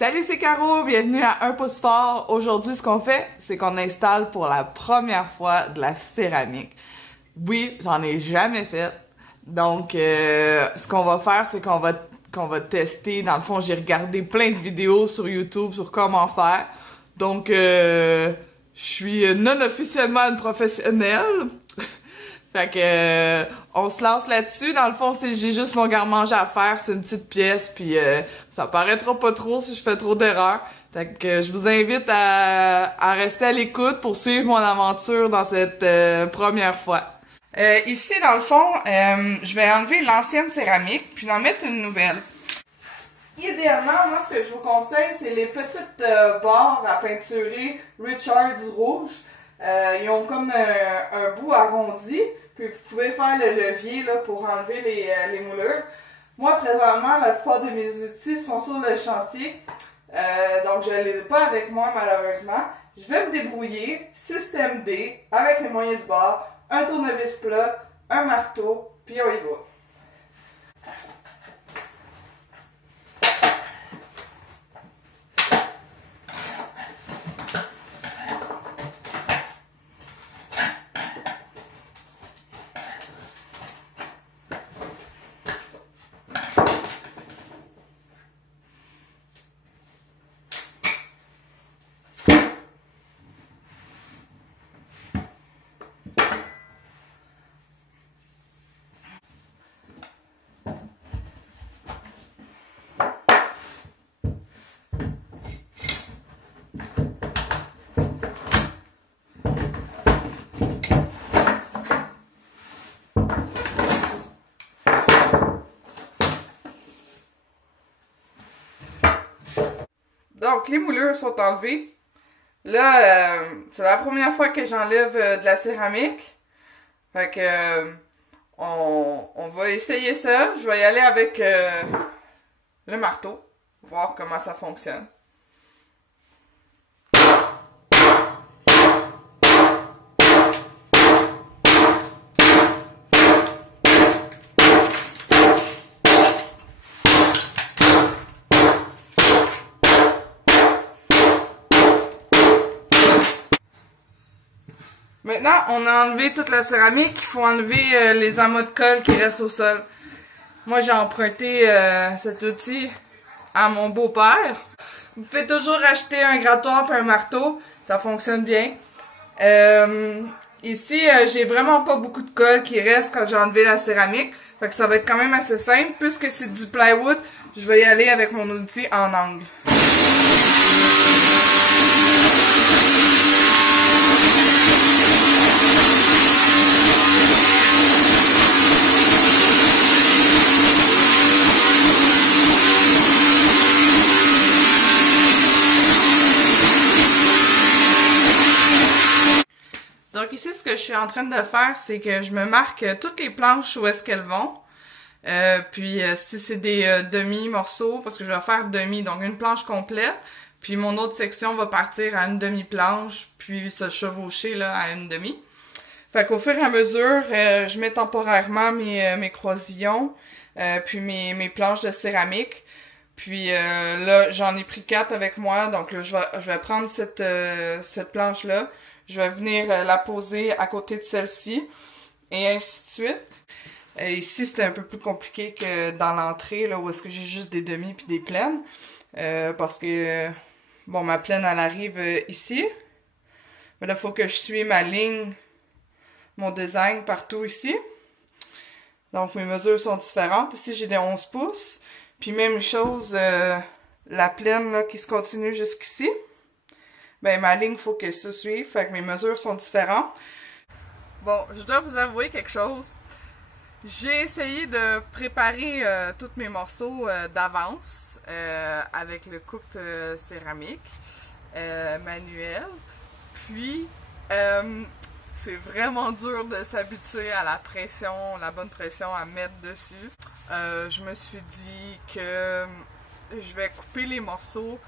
Salut, c'est Caro, bienvenue à Un pouce fort. Aujourd'hui, ce qu'on fait, c'est qu'on installe pour la première fois de la céramique. Oui, j'en ai jamais fait. Donc, ce qu'on va faire, c'est qu'on va tester. Dans le fond, j'ai regardé plein de vidéos sur YouTube sur comment faire. Donc, je suis non officiellement une professionnelle. Fait que on se lance là-dessus. Dans le fond, j'ai juste mon garde-manger à faire, c'est une petite pièce, puis ça paraîtra pas trop si je fais trop d'erreurs. Fait que je vous invite à rester à l'écoute pour suivre mon aventure dans cette première fois. Ici, dans le fond, je vais enlever l'ancienne céramique, puis en mettre une nouvelle. Idéalement, moi, ce que je vous conseille, c'est les petites barres à peinturer Richards rouge. Ils ont comme un bout arrondi, puis vous pouvez faire le levier là, pour enlever les moulures. Moi, présentement, la plupart de mes outils sont sur le chantier, donc je ne les ai pas avec moi malheureusement. Je vais me débrouiller, système D, avec les moyens du bord, un tournevis plat, un marteau, puis on y va. Donc, les moulures sont enlevées. Là, c'est la première fois que j'enlève de la céramique. Fait que, on va essayer ça. Je vais y aller avec le marteau, voir comment ça fonctionne. Maintenant, on a enlevé toute la céramique. Il faut enlever les amas de colle qui restent au sol. Moi, j'ai emprunté cet outil à mon beau-père. Vous pouvez toujours acheter un grattoir et un marteau. Ça fonctionne bien. Ici, j'ai vraiment pas beaucoup de colle qui reste quand j'ai enlevé la céramique. Fait que ça va être quand même assez simple. Puisque c'est du plywood, je vais y aller avec mon outil en angle. Donc ici, ce que je suis en train de faire, c'est que je me marque toutes les planches où est-ce qu'elles vont. Puis si c'est des demi-morceaux, parce que je vais faire demi, donc une planche complète. Puis mon autre section va partir à une demi-planche, puis se chevaucher là à une demi. Fait qu'au fur et à mesure, je mets temporairement mes croisillons, puis mes planches de céramique. Puis là, j'en ai pris 4 avec moi, donc là, je vais prendre cette planche-là. Je vais venir la poser à côté de celle-ci, et ainsi de suite. Ici, c'était un peu plus compliqué que dans l'entrée, là, où est-ce que j'ai juste des demi puis des pleines. Parce que, bon, ma pleine, elle arrive ici. Mais là, il faut que je suive ma ligne, mon design partout ici. Donc, mes mesures sont différentes. Ici, j'ai des 11 pouces. Puis même chose, la pleine, là, qui se continue jusqu'ici. Ben, ma ligne, il faut qu'elle se suive, fait que mes mesures sont différentes. Bon, je dois vous avouer quelque chose. J'ai essayé de préparer tous mes morceaux d'avance avec le coupe céramique manuel. Puis, c'est vraiment dur de s'habituer à la pression, la bonne pression à mettre dessus. Je me suis dit que je vais couper les morceaux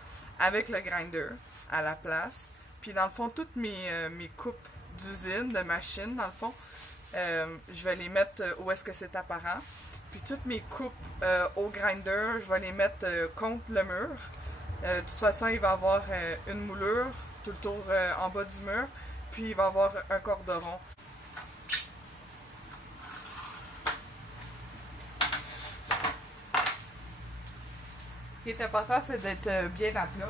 avec le grinder à la place. Puis dans le fond, toutes mes coupes d'usine, de machine, dans le fond, je vais les mettre où est-ce que c'est apparent. Puis toutes mes coupes au grinder, je vais les mettre contre le mur. De toute façon, il va y avoir une moulure tout le tour en bas du mur, puis il va y avoir un corderon. Ce qui est important, c'est d'être bien à plat.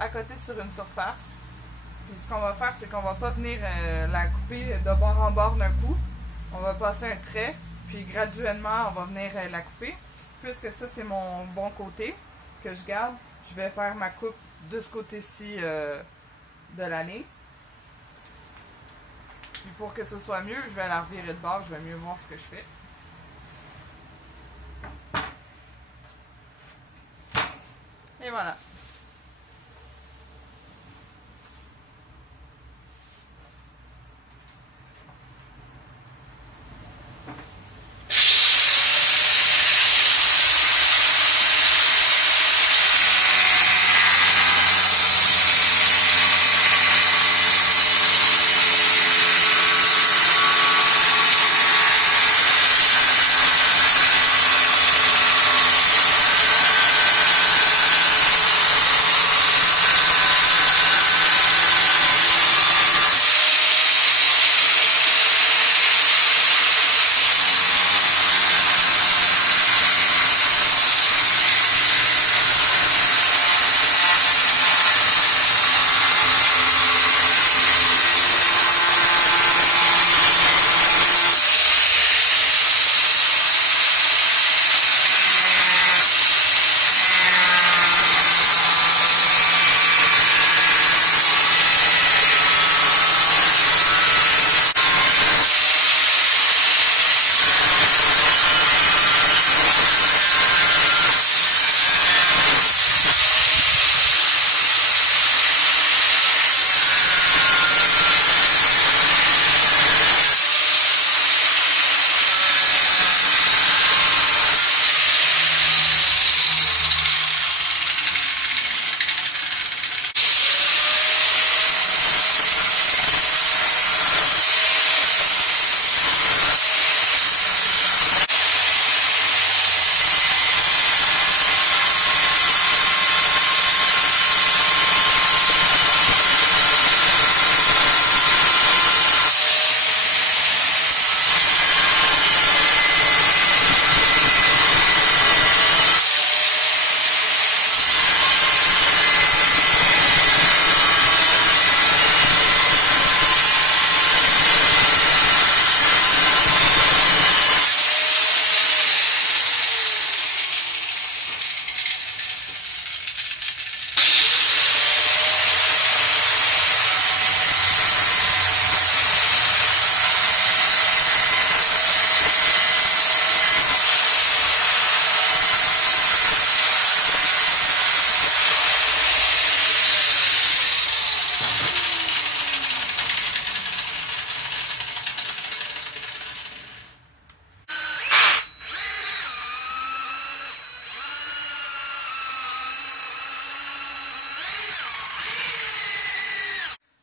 À côté sur une surface. Puis ce qu'on va faire, c'est qu'on va pas venir la couper de bord en bord d'un coup. On va passer un trait, puis graduellement, on va venir la couper. Puisque ça, c'est mon bon côté que je garde, je vais faire ma coupe de ce côté-ci de la ligne. Puis pour que ce soit mieux, je vais la revirer de bord, je vais mieux voir ce que je fais. Et voilà.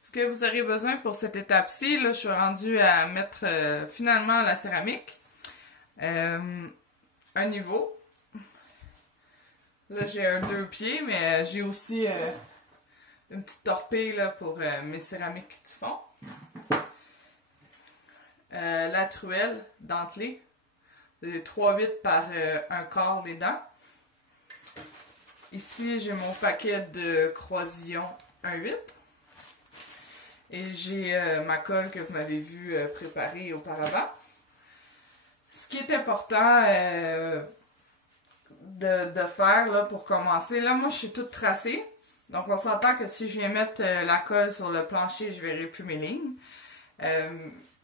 Ce que vous aurez besoin pour cette étape-ci, là, je suis rendue à mettre finalement la céramique. Un niveau. Là, j'ai un 2 pieds, mais j'ai aussi une petite torpille là, pour mes céramiques du fond. La truelle dentelée. 3/8 par 1/4 les dents. Ici, j'ai mon paquet de croisillons 1/8. Et j'ai ma colle que vous m'avez vu préparer auparavant. Ce qui est important de faire là, pour commencer, là moi je suis toute tracée. Donc on s'entend que si je viens mettre la colle sur le plancher, je ne verrai plus mes lignes.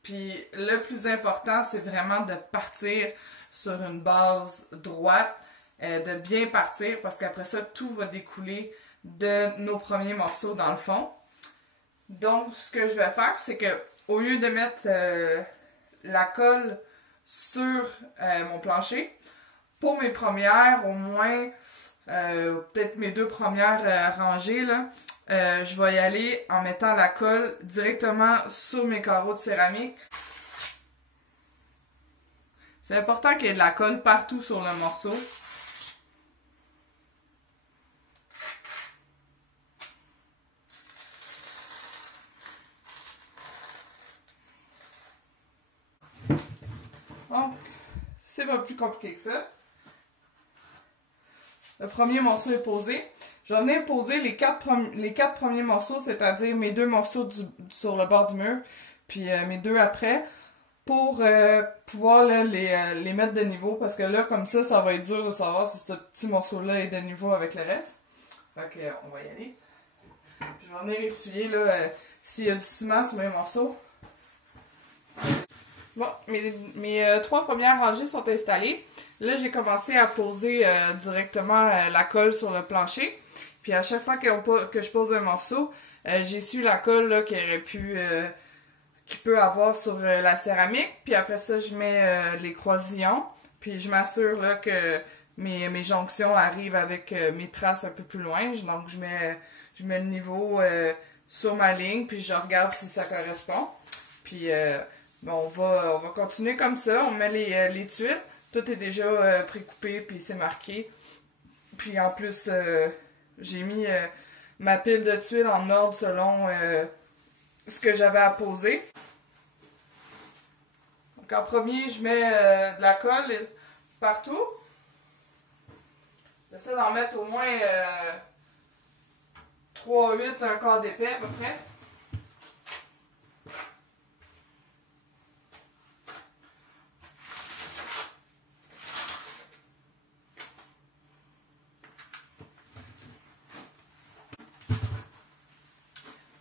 Puis le plus important, c'est vraiment de partir sur une base droite, de bien partir parce qu'après ça, tout va découler de nos premiers morceaux dans le fond. Donc, ce que je vais faire, c'est que au lieu de mettre la colle sur mon plancher, pour mes premières, au moins, peut-être mes 2 premières rangées, là, je vais y aller en mettant la colle directement sur mes carreaux de céramique. C'est important qu'il y ait de la colle partout sur le morceau. pas plus compliqué que ça. Le premier morceau est posé. Je vais venir poser les quatre premiers morceaux, c'est-à-dire mes 2 morceaux sur le bord du mur, puis mes 2 après, pour pouvoir là, les mettre de niveau, parce que là, comme ça va être dur de savoir si ce petit morceau-là est de niveau avec le reste. Fait que, on va y aller. Je vais venir essuyer là, s'il y a du ciment sur mes morceaux. Bon, mes 3 premières rangées sont installées. Là, j'ai commencé à poser directement la colle sur le plancher. Puis à chaque fois que je pose un morceau, j'essuie la colle là, qu'il peut avoir sur la céramique. Puis après ça, je mets les croisillons. Puis je m'assure là que mes jonctions arrivent avec mes traces un peu plus loin. Donc je mets le niveau sur ma ligne, puis je regarde si ça correspond. Puis bon, on va continuer comme ça. On met les tuiles. Tout est déjà précoupé, puis c'est marqué. Puis en plus, j'ai mis ma pile de tuiles en ordre selon ce que j'avais à poser. Donc en premier, je mets de la colle partout. J'essaie d'en mettre au moins 3/8, un quart d'épais à peu près.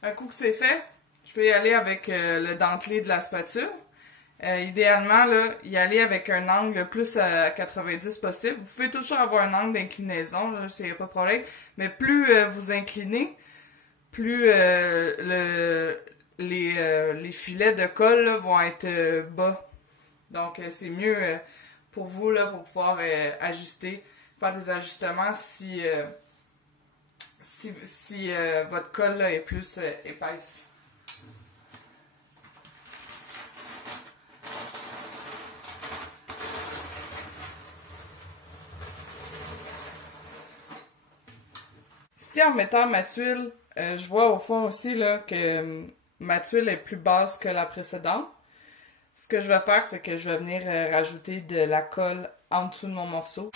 Un coup que c'est fait, je peux y aller avec le dentelé de la spatule. Idéalement, là, y aller avec un angle le plus à 90 possible. Vous pouvez toujours avoir un angle d'inclinaison, il n'y a pas de problème. Mais plus vous inclinez, plus les filets de colle là, vont être bas. Donc, c'est mieux pour vous là, pour pouvoir ajuster, faire des ajustements si votre colle là, est plus épaisse. Ici, en mettant ma tuile, je vois au fond aussi là, que ma tuile est plus basse que la précédente. Ce que je vais faire, c'est que je vais venir rajouter de la colle en dessous de mon morceau.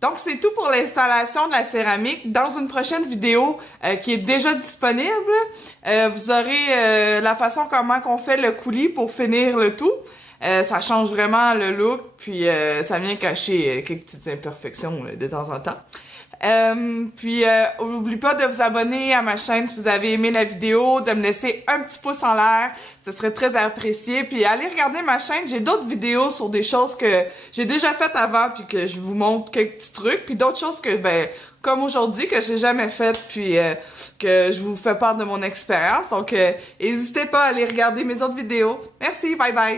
Donc, c'est tout pour l'installation de la céramique. Dans une prochaine vidéo qui est déjà disponible, vous aurez la façon comment on fait le coulis pour finir le tout. Ça change vraiment le look, puis ça vient cacher quelques petites imperfections de temps en temps. N'oubliez pas de vous abonner à ma chaîne si vous avez aimé la vidéo, de me laisser un petit pouce en l'air, ce serait très apprécié. Puis allez regarder ma chaîne, j'ai d'autres vidéos sur des choses que j'ai déjà faites avant, puis que je vous montre quelques petits trucs, puis d'autres choses que, comme aujourd'hui, que j'ai jamais faites, puis que je vous fais part de mon expérience. Donc, n'hésitez pas à aller regarder mes autres vidéos. Merci, bye bye!